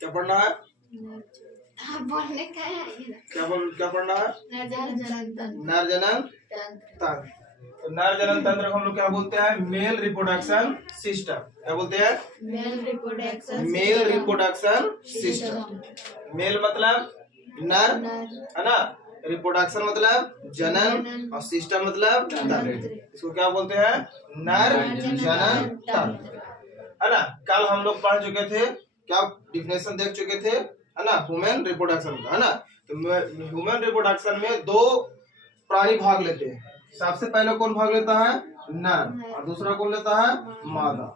क्या पढ़ना है? बोलने का है क्या पढ़ना है? नर जनन तंत्र। तो नर जनन तंत्र को हम लोग क्या बोलते हैं? Male reproduction system. क्या बोलते हैं? Male reproduction system. मेल मतलब नर है ना, रिप्रोडक्शन मतलब जनन, और सिस्टम मतलब तंत्र। इसको क्या बोलते हैं? नर जनन तंत्र, है ना। कल हम लोग पढ़ चुके थे, क्या डिफिनेशन देख चुके थे, है ना, ह्यूमन रिप्रोडक्शन का, है ना। तो ह्यूमन रिप्रोडक्शन में दो प्राणी भाग लेते हैं। सबसे पहले कौन भाग लेता है? नर, और दूसरा कौन लेता है? मादा।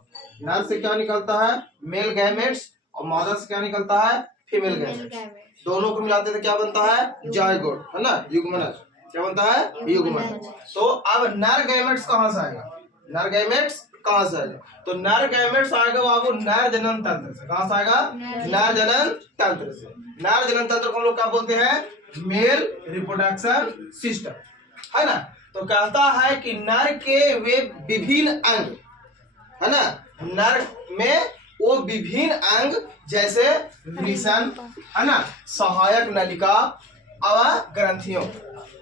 नर से क्या निकलता है? मेल गैमेट्स, और मादा से क्या निकलता है? Female gametes. दोनों को मिलाते थे क्या बनता है? जायगोट, है ना, युग्मनज। क्या बनता है? युग्मनज। तो अब नर गैमेट्स कहाँ से आएगा? नर गैमेट्स कहाँ से आएगा? तो नर गैमेट्स आएगा बाबू नर जनन तंत्र से। कहाँ से आएगा? नर जनन तंत्र से। नर जनन तंत्र को हम लोग क्या बोलते हैं? मेल रिप्रोडक्शन सिस्टम, है ना। तो कहता है कि नर के वे विभिन्न अंग, है ना, नर में वो विभिन्न अंग जैसे वृषण, है ना, सहायक नलिका और ग्रंथियों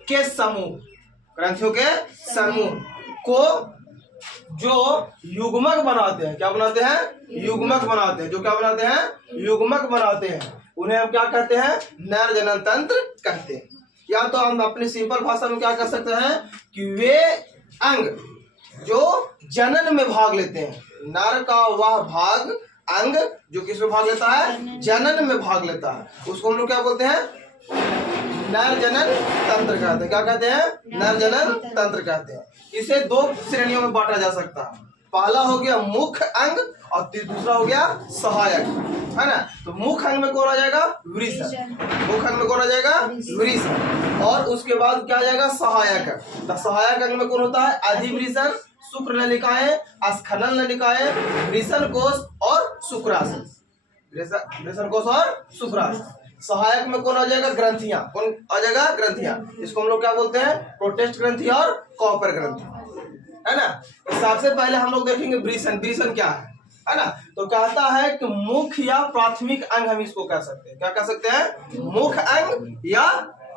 के समूह, ग्रंथियों के समूह को जो युग्मक बनाते हैं। क्या बनाते हैं? युग्मक बनाते हैं। जो क्या बनाते हैं? युग्मक बनाते हैं। उन्हें हम क्या कहते हैं? नर जनन तंत्र कहते हैं। या तो हम अपनी सिंपल भाषा में क्या कर सकते हैं कि वे अंग जो जनन में भाग लेते हैं, नर का वह भाग अंग जो किसमें भाग लेता है? जनन में भाग लेता है, उसको हम लोग क्या बोलते हैं? नर जनन तंत्र कहते हैं। क्या कहते हैं? नर जनन तंत्र कहते हैं। इसे दो श्रेणियों में बांटा जा सकता है। पहला हो गया मुख्य अंग, और दूसरा हो गया सहायक, है ना। तो मुख्य अंग में कौन आ जाएगा? वृषण। मुख्य अंग में कौन आ जाएगा? वृषण। और उसके बाद क्या आ जाएगा? सहायक अंग। तो सहायक अंग में कौन होता है? अधिवृषण, शुक्र नलिकाएं, स्खलन नलिकाएं, वृषण कोष और शुक्राशय। वृषण कोष और शुक्राशय। सहायक में कौन आ जाएगा? ग्रंथियां। कौन आ जाएगा? ग्रंथियां। इसको हम लोग क्या बोलते हैं? प्रोटेस्ट ग्रंथि और कॉपर ग्रंथि, है ना। तो सबसे पहले हम लोग देखेंगे वृषण। वृषण क्या है ना। तो कहता है कि मुख्य या प्राथमिक अंग हम इसको कह सकते हैं। क्या कह सकते हैं? मुख्य अंग या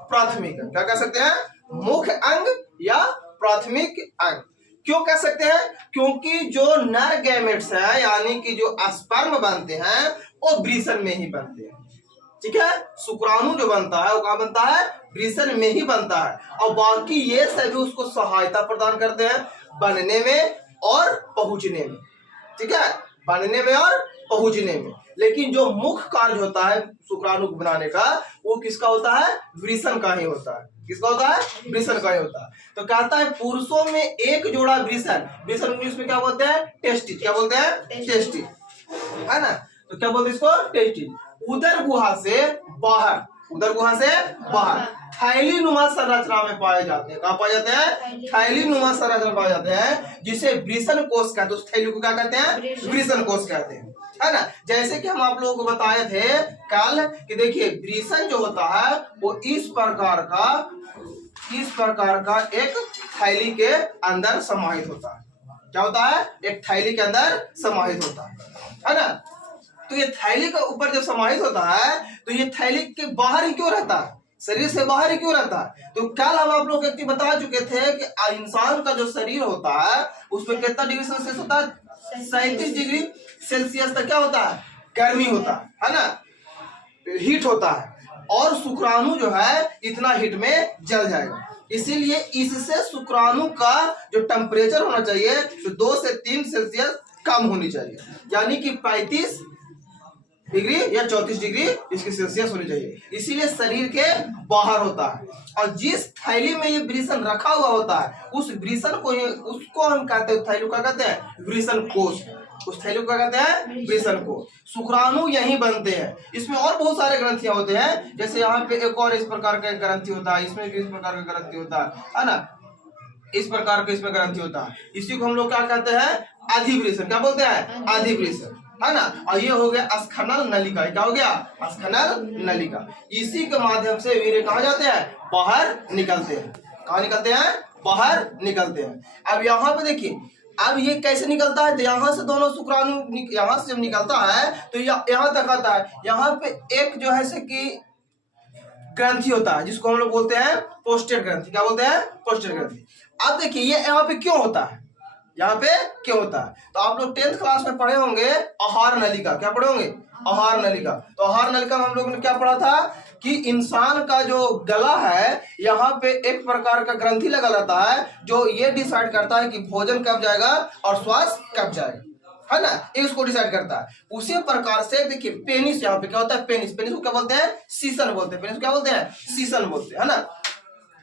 प्राथमिक अंग। क्या कह सकते हैं? मुख्य अंग या प्राथमिक अंग। क्यों कह सकते हैं? क्योंकि जो नर गैमेट्स है, यानी कि जो स्पर्म बनते हैं, वो वृषण में ही बनते हैं। ठीक है। शुक्राणु जो बनता है वो कहाँ बनता है? वृषण में ही बनता है। और बाकी ये सभी उसको सहायता प्रदान करते हैं बनने में और पहुंचने में। ठीक है, बनने में और पहुंचने में। लेकिन जो मुख्य कार्य होता है शुक्राणु को बनाने का, वो किसका होता है? वृषण का ही होता है। किसका होता है? वृषण का ही होता है। तो कहता है पुरुषों में एक जोड़ा वृषण, वृषण इंग्लिश में क्या बोलते हैं? टेस्टिस। क्या बोलते हैं? टेस्टिस, है ना। तो क्या बोलते हैं इसको? टेस्टिस। उदर गुहा से बाहर, उदर गुहा से बाहर थैली नुमा संरचना में पाए जाते हैं। कहाँ पाए जाते हैं? थैली नुमा संरचना पाए जाते हैं, जिसे वृषण कोष कहते हैं। उस थैली को क्या कहते हैं? वृषण कोष कहते हैं, है ना। जैसे कि हम आप लोगों को बताए थे कल कि देखिए वृषण जो होता है वो इस प्रकार का एक थैली के अंदर समाहित होता है। क्या होता है? एक थैली के अंदर समाहित होता है ना। तो ये थैली के ऊपर जब समाहित होता है तो ये थैली के बाहर ही क्यों रहता है? शरीर से बाहर ही क्यों रहता है? तो कल हम आप लोग एक बता चुके थे कि इंसान का जो शरीर होता है उसमें कितना डिग्री सेल्सियस होता है? 37 डिग्री सेल्सियस तक क्या होता है? गर्मी होता है ना, हीट होता है। और शुक्राणु जो है इतना हीट में जल जाएगा। इसीलिए इससे शुक्राणु का जो टेम्परेचर होना चाहिए तो 2 से 3 सेल्सियस कम होनी चाहिए, यानी कि 35 डिग्री या 34 डिग्री इसकी सेल्सियस होनी चाहिए। इसीलिए शरीर के बाहर होता है। और जिस थैली में ये वृषण रखा हुआ होता है उस वृषण को उसको हम कहते हैं, थैली को कहते हैं वृषण कोष। उस थैली को कहते हैं वृषण कोष। शुक्राणु यही बनते हैं। इसमें और बहुत सारे ग्रंथियां होते हैं, जैसे यहाँ पे एक और इस प्रकार का ग्रंथि होता है, इसमें भी इस प्रकार का ग्रंथि होता है ना, इस प्रकार का इसमें ग्रंथि होता है। इसी को हम लोग क्या कहते हैं? अधिवृषण। क्या बोलते हैं? अधिवृषण, है ना। और ये हो गया स्खनन नलिका। क्या हो गया? स्खनन नलिका। इसी के माध्यम से वीर्य कहाँ जाते हैं? बाहर निकलते हैं। कहाँ निकलते हैं? बाहर निकलते हैं। अब यहाँ पे देखिए अब ये कैसे निकलता है, तो यहाँ से दोनों शुक्राणु यहाँ से जब निकलता है तो यहाँ तक आता है। यहाँ पे एक जो है से कि ग्रंथि होता है जिसको हम लोग बोलते हैं प्रोस्टेट ग्रंथि। क्या बोलते हैं? प्रोस्टेट ग्रंथि। अब देखिए ये यहाँ पे क्यों होता है, यहाँ पे क्यों होता है, तो आप लोग 10th क्लास में पढ़े होंगे आहार नलिका। क्या पढ़े होंगे? आहार नलिका। तो आहार नलिका में हम लोग ने क्या पढ़ा था कि इंसान का जो गला है यहाँ पे एक प्रकार का ग्रंथि लगा रहता है जो ये डिसाइड करता है कि भोजन कब जाएगा और श्वास कब जाएगा, है ना, ये उसको डिसाइड करता है। उसी प्रकार से देखिए पेनिस, यहाँ पे क्या होता है, पेनिस, पेनिस को क्या बोलते हैं? सीसन बोलते हैं। पेनिस को क्या बोलते हैं? सीसन बोलते हैं, है ना।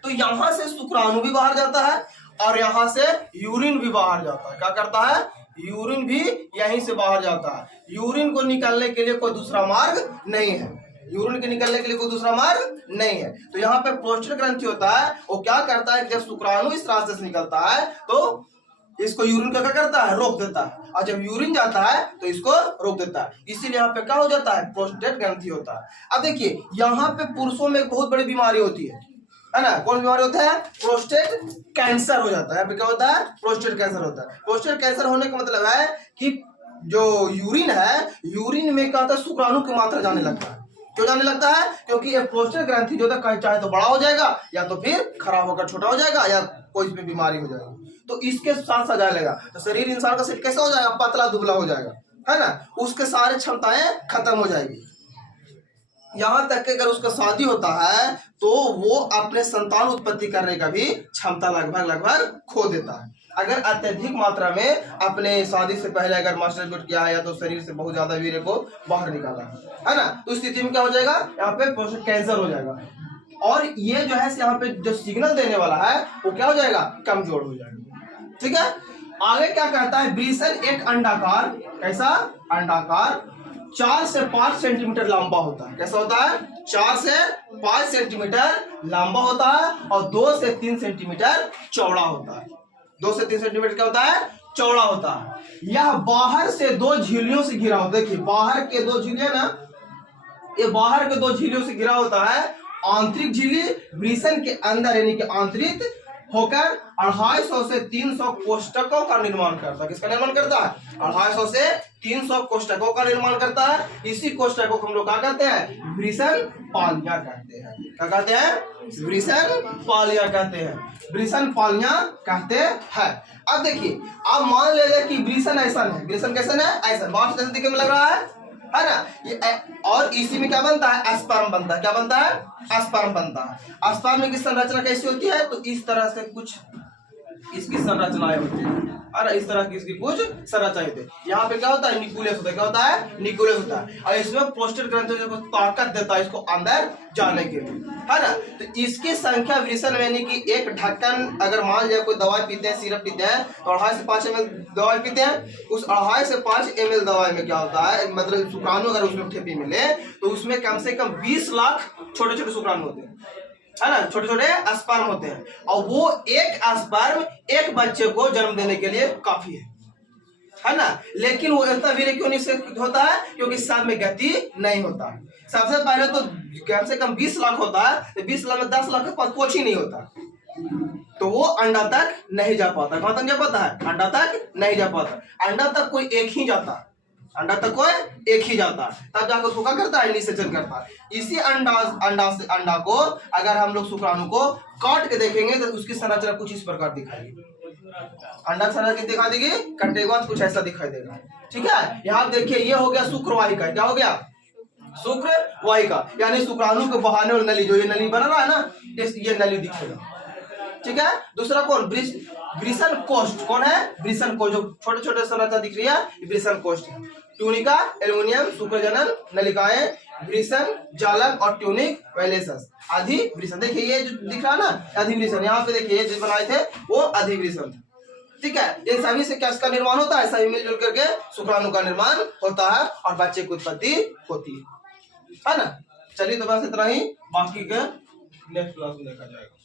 तो यहाँ से शुक्राणु भी बाहर जाता है और यहाँ से यूरिन भी बाहर जाता है। क्या करता है? यूरिन भी यहीं से बाहर जाता है। यूरिन को निकालने के लिए कोई दूसरा मार्ग नहीं है, यूरिन के निकलने के लिए कोई दूसरा मार्ग नहीं है। तो यहाँ पे प्रोस्टेट ग्रंथि होता है, वो क्या करता है, जब शुक्राणु इस रास्ते से निकलता है तो इसको यूरिन का क्या करता है? रोक देता है, और जब यूरिन जाता है तो इसको रोक देता है। इसीलिए यहाँ पे क्या हो जाता है? प्रोस्टेट ग्रंथि होता है। अब देखिए यहाँ पे पुरुषों में एक बहुत बड़ी बीमारी होती है ना। कौन बीमारी होता है? प्रोस्टेट कैंसर हो जाता है। यहाँ पे क्या होता है? प्रोस्टेट कैंसर होता है। प्रोस्टेट कैंसर होने का मतलब है कि जो यूरिन है, यूरिन में क्या होता है? शुक्राणु की मात्रा जाने लगता है। क्यों जाने लगता है? क्योंकि ये प्रोस्टेट ग्रंथि जो है चाहे तो बड़ा हो जाएगा या तो फिर खराब होकर छोटा हो जाएगा या कोई इसमें बीमारी हो जाएगी, तो इसके साथ साथ जाने लगा तो शरीर इंसान का शरीर कैसा हो जाएगा? पतला दुबला हो जाएगा, है ना। उसके सारे क्षमताएं खत्म हो जाएगी। यहाँ तक कि अगर उसका शादी होता है तो वो अपने संतान उत्पत्ति करने का भी क्षमता लगभग खो देता है। अगर अत्यधिक मात्रा में अपने शादी से पहले अगर मास्टरबेट किया है या तो शरीर से बहुत ज्यादा वीर्य को बाहर निकाला है ना, तो स्थिति में क्या हो जाएगा? यहाँ पे प्रोस्टेट कैंसर हो जाएगा और ये जो है यहाँ पे जो सिग्नल देने वाला है वो क्या हो जाएगा? कमजोर हो जाएगा। ठीक है, आगे क्या कहता है? ब्रिसन एक अंडाकार, कैसा अंडाकार 4 से 5 सेंटीमीटर लंबा होता है। कैसा होता है? 4 से 5 सेंटीमीटर लंबा होता है और 2 से 3 सेंटीमीटर चौड़ा होता है। 2 से 3 सेंटीमीटर क्या होता है? चौड़ा होता है। यह बाहर से 2 झिल्लियों से घिरा होता है। देखिए बाहर के 2 झिल्लियां ना, ये बाहर के 2 झिल्लियों से घिरा होता है। आंतरिक झिल्ली ब्रिसन के अंदर यानी कि आंतरिक होकर 250 से 300 कोष्ठकों का निर्माण करता है। किसका निर्माण करता है? 250 से 300 कोष्ठकों का निर्माण करता है। इसी कोष्ठकों को हम लोग क्या कहते हैं? ब्रिसन पालिया कहते हैं। क्या कहते हैं? ब्रिसन पालिया कहते हैं। ब्रिसन पालिया कहते हैं। अब देखिए आप मान ले कि ब्रिसन ऐसा है, ब्रिसन कैसा है? ऐसा बाहर से दिखने में लग रहा है ना ये, और इसी में क्या बनता है? स्पर्म बनता है। क्या बनता है? स्पर्म बनता है। स्पर्म में की संरचना कैसी होती है? तो इस तरह से कुछ इसकी संरचनाएं होती है और इस तरह की इसकी कुछ संरचनाएं होती है। यहाँ पे क्या होता है? न्यूक्लियस होता है। क्या होता है? न्यूक्लियस होता है और इसमें प्रोस्टेट ग्रंथि को ताकत देता है इसको अंदर जाने के लिए, है ना। तो इसकी संख्या ब्रिसन यानी कि एक ढक्कन, अगर मान लिया कोई दवाई पीते हैं, सिरप पीते हैं तो 2.5 से 5 ml दवाई पीते हैं। उस 2.5 से 5 ml दवाई में क्या होता है? मतलब शुक्राणु अगर उसमें ठेपी मिले तो उसमें कम से कम 20 लाख छोटे छोटे शुक्राणु होते हैं, है ना, छोटे छोटे स्पर्म होते हैं और वो एक स्पर्म एक बच्चे को जन्म देने के लिए काफी है ना। लेकिन वो इतना वीर्य क्यों नहीं होता है? क्योंकि सांप में गति नहीं होता है। सबसे पहले तो कम से कम 20 लाख होता है, तो 20 लाख में 10 लाख के पास कुछ ही नहीं होता, तो वो अंडा तक नहीं जा पाता। कहां तक जा पाता है? अंडा तक नहीं जा पाता। अंडा तक कोई एक ही जाता है, अंडा तक कोई एक ही जाता है, तब जाकर उसको क्या करता है? निषेचन करता है। इसी अंडा को अगर हम लोग शुक्राणु को काट के देखेंगे तो उसकी संरचना कुछ इस प्रकार दिखाएगी। अंडा संरचना दिखा देगी, कटने के बाद कुछ ऐसा दिखाई देगा। ठीक है, यहाँ देखिए ये हो गया शुक्रवाहिका। क्या हो गया? शुक्रवाहिका यानी शुक्राणु के बहाने वाली नली, जो ये नली बना रहा है ना, ये नली दिखेगा। ठीक है, दूसरा कौन? ब्रिसन कोष्ठ। कौन है? ब्रिसन कोष्ठ। जो छोटे छोटे संरचना दिख रही है ब्रिसन कोष्ठ। ट्यूनिका, एल्युमिनियम, शुक्रजनन नलिकाएं, ब्रिसन जालक और ट्यूनिक वैलेसस, आदि ब्रिसन। देखिए ये जो दिख रहा है ना अधिब्रिसन, यहाँ पे देखिए ये जो बनाए थे वो अधिब्रिसन। ठीक है, इन सभी से क्या इसका निर्माण होता है? सभी मिलजुल करके शुक्राणु का निर्माण होता है और बच्चे की उत्पत्ति होती है ना। चलिए तो बस इतना ही, बाकी के नेक्स्ट क्लास में देखा जाएगा।